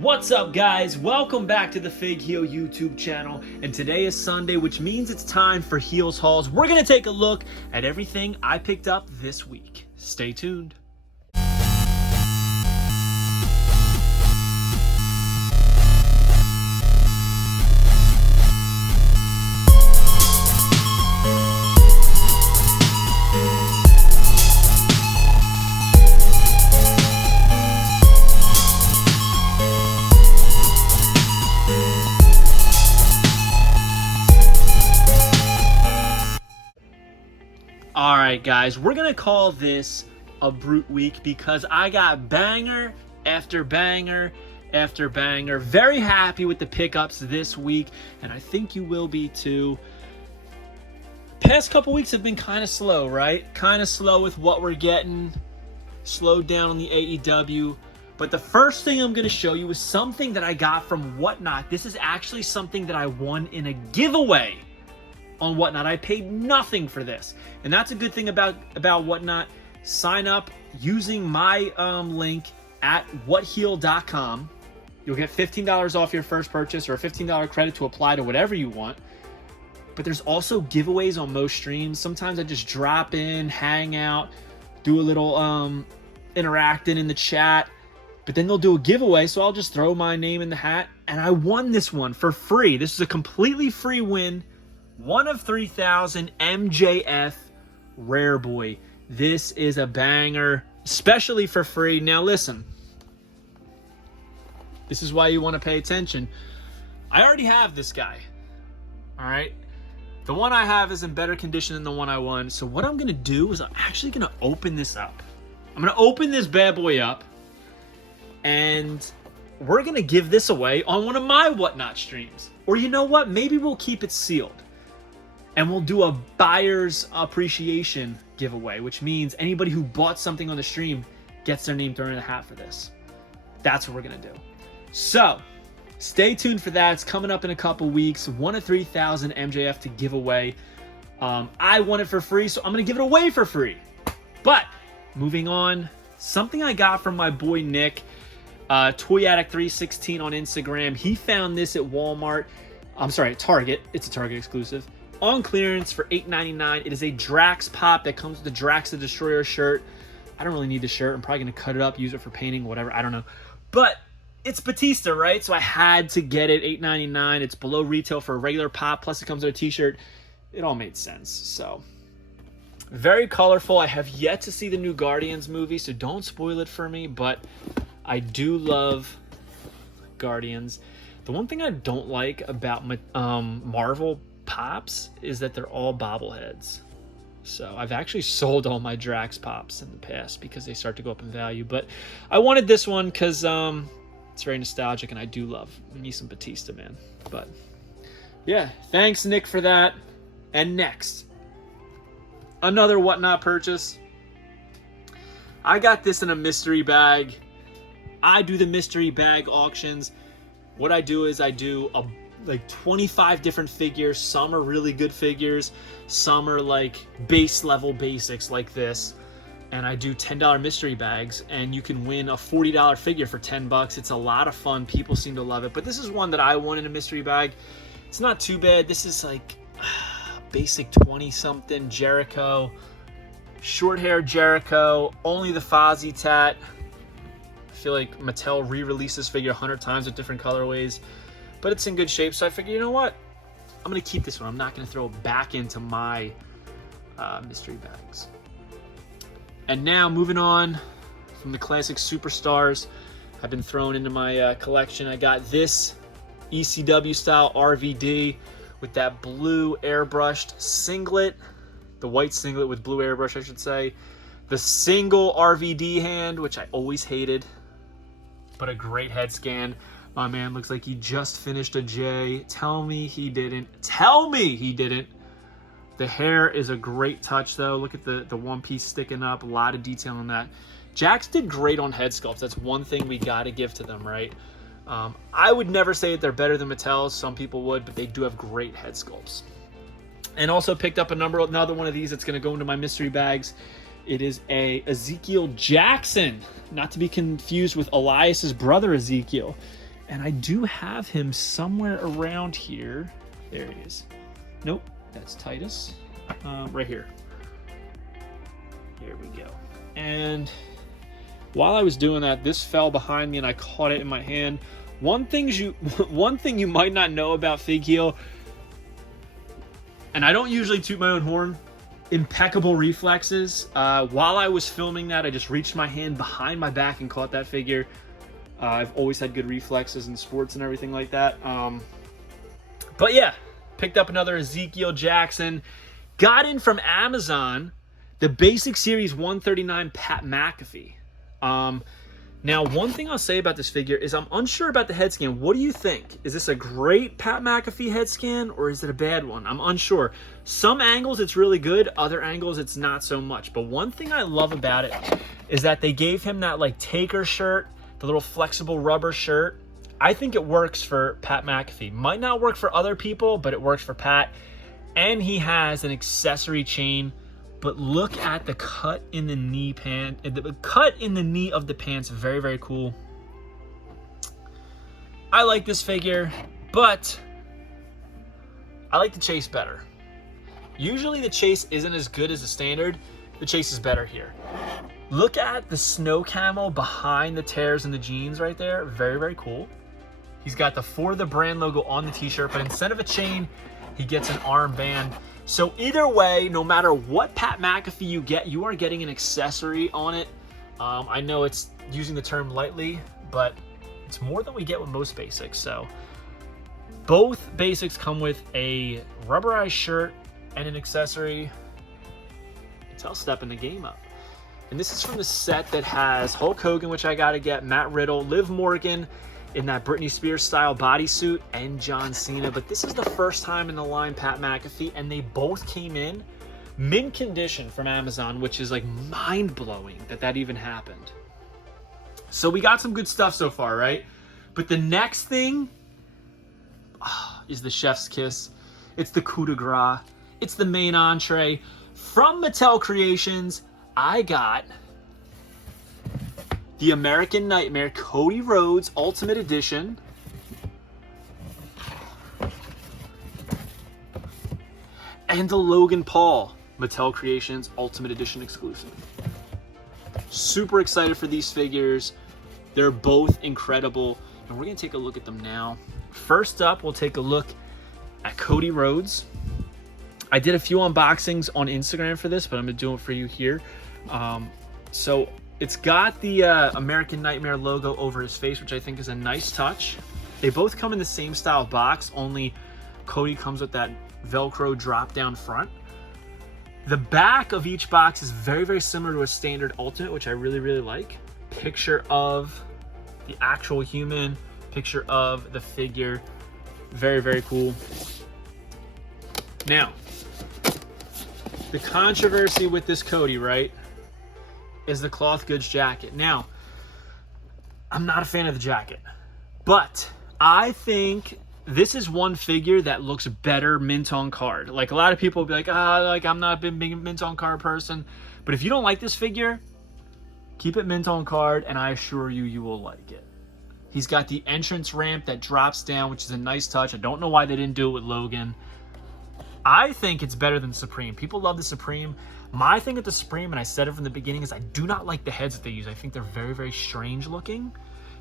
What's up, guys? Welcome back to the Fig Heel YouTube channel, and today is Sunday, which means it's time for Heels Hauls. We're gonna take a look at everything I picked up this week. Stay tuned. Alright guys, we're gonna call this a brute week because I got banger after banger after banger. Very happy with the pickups this week, and I think you will be too. Past couple weeks have been kind of slow, right? Kind of slow with what we're getting. Slowed down on the AEW. But the first thing I'm gonna show you is something that I got from Whatnot. This is actually something that I won in a giveaway on Whatnot. I paid nothing for this, and that's a good thing about Whatnot. Sign up using my link at whatheel.com. You'll get $15 off your first purchase, or a $15 credit to apply to whatever you want. But there's also giveaways on most streams. Sometimes I just drop in, hang out, do a little interacting in the chat, but then they'll do a giveaway, so I'll just throw my name in the hat, and I won this one for free. This is a completely free win. 1 of 3,000 MJF Rare Boy. This is a banger, especially for free. Now listen, this is why you want to pay attention. I already have this guy, all right? The one I have is in better condition than the one I won. So what I'm going to do is I'm actually going to open this up. I'm going to open this bad boy up, and we're going to give this away on one of my Whatnot streams. Or you know what? Maybe we'll keep it sealed, and we'll do a buyer's appreciation giveaway, which means anybody who bought something on the stream gets their name thrown in the hat for this. That's what we're going to do. So stay tuned for that. It's coming up in a couple weeks. 1 of 3,000 MJF to give away. I won it for free, so I'm going to give it away for free. But moving on, something I got from my boy Nick, Toy Addict 316 on Instagram. He found this at Walmart. I'm sorry, at Target. It's a Target exclusive. On clearance for $8.99. It is a Drax pop that comes with the Drax the Destroyer shirt. I don't really need the shirt. I'm probably going to cut it up, use it for painting, whatever. I don't know. But it's Batista, right? So I had to get it. $8.99. It's below retail for a regular pop. Plus it comes with a t-shirt. It all made sense. So very colorful. I have yet to see the new Guardians movie, so don't spoil it for me. But I do love Guardians. The one thing I don't like about Marvel pops is that they're all bobbleheads. So I've actually sold all my Drax pops in the past because they start to go up in value. But I wanted this one because it's very nostalgic, and I do love me some Batista, man. But yeah, thanks Nick for that. And next, another Whatnot purchase. I got this in a mystery bag. I do the mystery bag auctions. What I do is I do like 25 different figures. Some are really good figures. Some are like base level basics like this. And I do $10 mystery bags, and you can win a $40 figure for 10 bucks. It's a lot of fun. People seem to love it. But this is one that I won in a mystery bag. It's not too bad. This is like basic 20-something Jericho. Short hair Jericho. Only the Fozzy tat. I feel like Mattel re-released this figure 100 times with different colorways. But it's in good shape, so I figured, you know what? I'm going to keep this one. I'm not going to throw it back into my mystery bags. And now, moving on from the classic superstars I've been thrown into my collection. I got this ECW style RVD with that blue airbrushed singlet. The white singlet with blue airbrush, I should say. The single RVD hand, which I always hated. But a great head scan. My man looks like he just finished a J. Tell me he didn't. Tell me he didn't. The hair is a great touch, though. Look at the one piece sticking up. A lot of detail on that. Jax did great on head sculpts. That's one thing we got to give to them, right? I would never say that they're better than Mattel's. Some people would, but they do have great head sculpts. And also picked up another one of these that's going to go into my mystery bags. It is a Ezekiel Jackson, not to be confused with Elias's brother Ezekiel. And I do have him somewhere around here. There he is. Nope, that's Titus. Right here. There we go. And while I was doing that, this fell behind me and I caught it in my hand. One thing you might not know about Fig Heel, and I don't usually toot my own horn, impeccable reflexes. While I was filming that, I just reached my hand behind my back and caught that figure. I've always had good reflexes in sports and everything like that. But yeah, picked up another Ezekiel Jackson. Got in from Amazon the Basic Series 139 Pat McAfee. Now, one thing I'll say about this figure is I'm unsure about the head scan. What do you think? Is this a great Pat McAfee head scan or is it a bad one? I'm unsure. Some angles it's really good, other angles it's not so much. But one thing I love about it is that they gave him that like taker shirt, the little flexible rubber shirt. I think it works for Pat McAfee. Might not work for other people, but it works for Pat. And he has an accessory chain. But look at the cut in the knee pant. The cut in the knee of the pants, very, very cool. I like this figure, but I like the chase better. Usually the chase isn't as good as the standard. The chase is better here. Look at the snow camo behind the tears in the jeans right there. Very, very cool. He's got the For the Brand logo on the t-shirt, but instead of a chain, he gets an armband. So either way, no matter what Pat McAfee you get, you are getting an accessory on it. I know it's using the term lightly, but it's more than we get with most basics. So both basics come with a rubberized shirt and an accessory. It's how stepping the game up. And this is from the set that has Hulk Hogan, which I got to get, Matt Riddle, Liv Morgan in that Britney Spears style bodysuit, and John Cena. But this is the first time in the line Pat McAfee, and they both came in mint condition from Amazon, which is like mind-blowing that even happened. So we got some good stuff so far, right? But the next thing is the chef's kiss. It's the coup de grace. It's the main entree. From Mattel Creations, I got the American Nightmare Cody Rhodes Ultimate Edition. And the Logan Paul Mattel Creations Ultimate Edition exclusive. Super excited for these figures. They're both incredible. And we're going to take a look at them now. First up, we'll take a look at Cody Rhodes. I did a few unboxings on Instagram for this, but I'm going to do it for you here. So it's got the American Nightmare logo over his face, which I think is a nice touch. They both come in the same style box, only Cody comes with that Velcro drop down front. The back of each box is very, very similar to a standard Ultimate, which I really, really like. Picture of the actual human, picture of the figure. Very, very cool. Now, the controversy with this Cody, right, is the cloth goods jacket. Now, I'm not a fan of the jacket, but I think this is one figure that looks better mint on card. Like, a lot of people will be like, I'm not a big mint on card person. But if you don't like this figure, keep it mint on card, and I assure you, you will like it. He's got the entrance ramp that drops down, which is a nice touch. I don't know why they didn't do it with Logan. I think it's better than Supreme. People love the Supreme. My thing with the Supreme, and I said it from the beginning, is I do not like the heads that they use. I think they're very, very strange looking.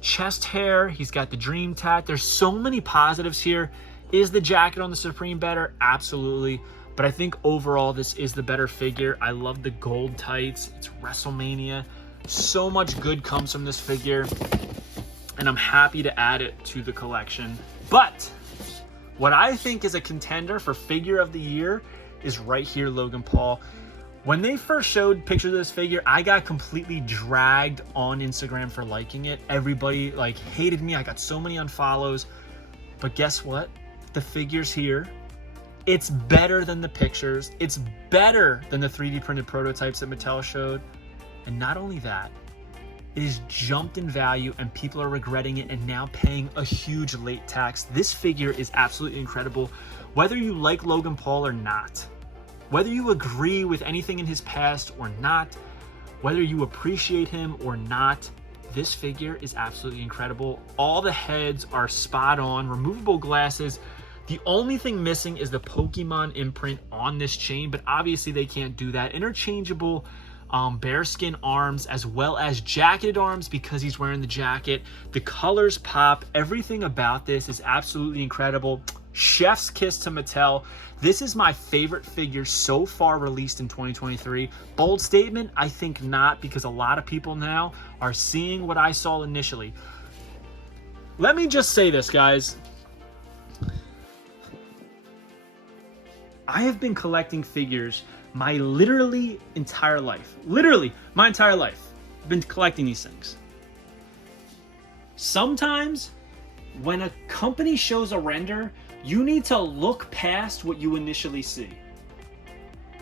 Chest hair, he's got the dream tat. There's so many positives here. Is the jacket on the Supreme better? Absolutely. But I think overall this is the better figure. I love the gold tights. It's WrestleMania. So much good comes from this figure, and I'm happy to add it to the collection. But what I think is a contender for figure of the year is right here, Logan Paul. When they first showed pictures of this figure, I got completely dragged on Instagram for liking it. Everybody like hated me. I got so many unfollows. But guess what? The figure's here. It's better than the pictures. It's better than the 3D printed prototypes that Mattel showed. And not only that, it has jumped in value and people are regretting it and now paying a huge late tax. This figure is absolutely incredible. Whether you like Logan Paul or not, whether you agree with anything in his past or not, whether you appreciate him or not, This figure is absolutely incredible. All the heads are spot on, removable glasses. The only thing missing is the Pokemon imprint on this chain, but obviously they can't do that. Interchangeable bearskin arms as well as jacketed arms because he's wearing the jacket. The colors pop. Everything about this is absolutely incredible. Chef's kiss to Mattel. This is my favorite figure so far released in 2023. Bold statement? I think not, because a lot of people now are seeing what I saw initially. Let me just say this, guys. I have been collecting figures my literally entire life. Literally, my entire life. I've been collecting these things. Sometimes, when a company shows a render, you need to look past what you initially see.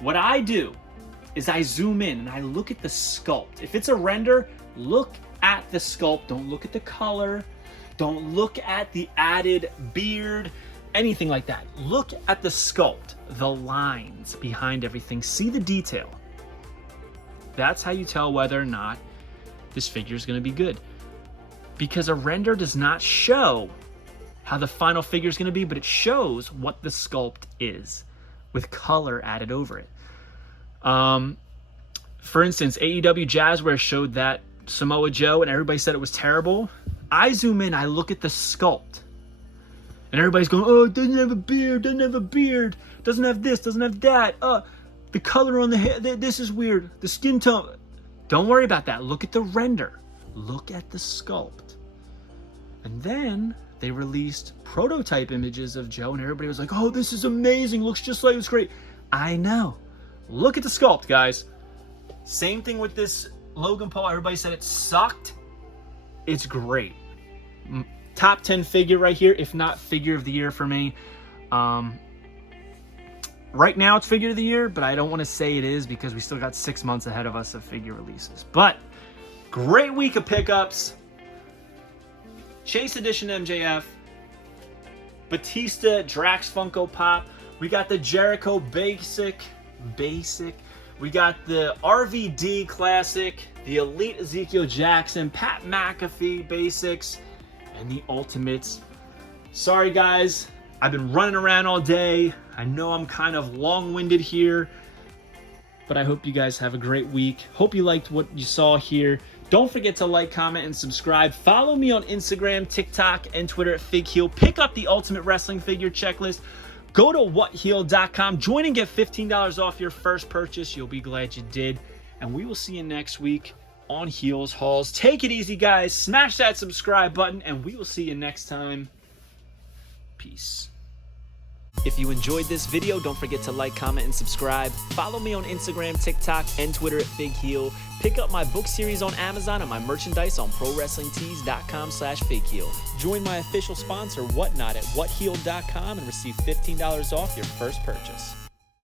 What I do is I zoom in and I look at the sculpt. If it's a render, look at the sculpt. Don't look at the color. Don't look at the added beard, anything like that. Look at the sculpt, the lines behind everything. See the detail. That's how you tell whether or not this figure is going to be good. Because a render does not show how the final figure is going to be, but it shows what the sculpt is with color added over it. For instance, AEW Jazzware showed that Samoa Joe and everybody said it was terrible. I zoom in, I look at the sculpt. And everybody's going, oh, it doesn't have a beard, doesn't have a beard, doesn't have this, doesn't have that. The color on the hair, this is weird. The skin tone. Don't worry about that. Look at the render. Look at the sculpt. And then they released prototype images of Joe, and everybody was like, oh, this is amazing. Looks just like it's great. I know. Look at the sculpt, guys. Same thing with this Logan Paul. Everybody said it sucked. It's great. Top 10 figure right here, if not figure of the year for me. Right now it's figure of the year, but I don't want to say it is because we still got 6 months ahead of us of figure releases. But great week of pickups. Chase Edition MJF, Batista Drax Funko Pop. We got the Jericho Basic. We got the RVD Classic, the Elite Ezekiel Jackson, Pat McAfee Basics, and the Ultimates. Sorry guys, I've been running around all day. I know I'm kind of long-winded here, but I hope you guys have a great week. Hope you liked what you saw here. Don't forget to like, comment, and subscribe. Follow me on Instagram, TikTok, and Twitter at FigHeal. Pick up the Ultimate Wrestling Figure Checklist. Go to whatheal.com. Join and get $15 off your first purchase. You'll be glad you did. And we will see you next week on Heels Hauls. Take it easy, guys. Smash that subscribe button, and we will see you next time. Peace. If you enjoyed this video, don't forget to like, comment, and subscribe. Follow me on Instagram, TikTok, and Twitter at FigHeal. Pick up my book series on Amazon and my merchandise on ProWrestlingTees.com/FigHeal. Join my official sponsor, Whatnot, at whatheal.com and receive $15 off your first purchase.